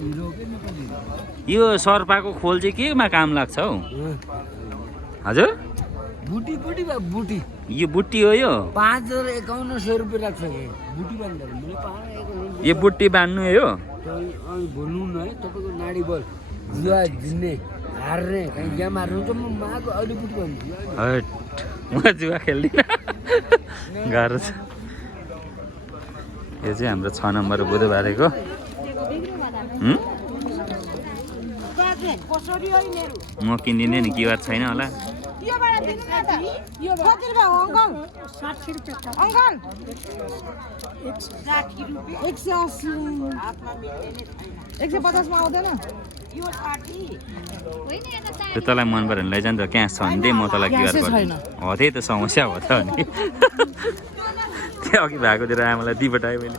यो सर्पाको खोल चाहिँ केमा काम लाग्छ हौ हजुर बुटी बुटी बा बुटी यो बुट्टी हो यो 5,5100 रुपैयाँ लाग्छ बुटी बान्दा मैले 5,5100 यो बुट्टी बान्नु हो यो भन्नु न है तपाईँको नाडी बल जुवा जिन्ने हार्ने कहीँ गेम हार्नुहुन्छ म माको अलिपुट भन्छु हट म जुवा खेल्दिनँ गाह्रो छ यो चाहिँ हाम्रो 6 नम्बर बुधबारेको म किनिदिने नि क्युआर छैन होला त्यो तँलाई मन पऱ्यो भने लैजाउँ त क्यास छ भने त्यही म तँलाई क्युआर गर्छु हो त्यही त समस्या हो त अनि त्यो अघि भएकोतिर आमालाई दिइपठाएँ मैले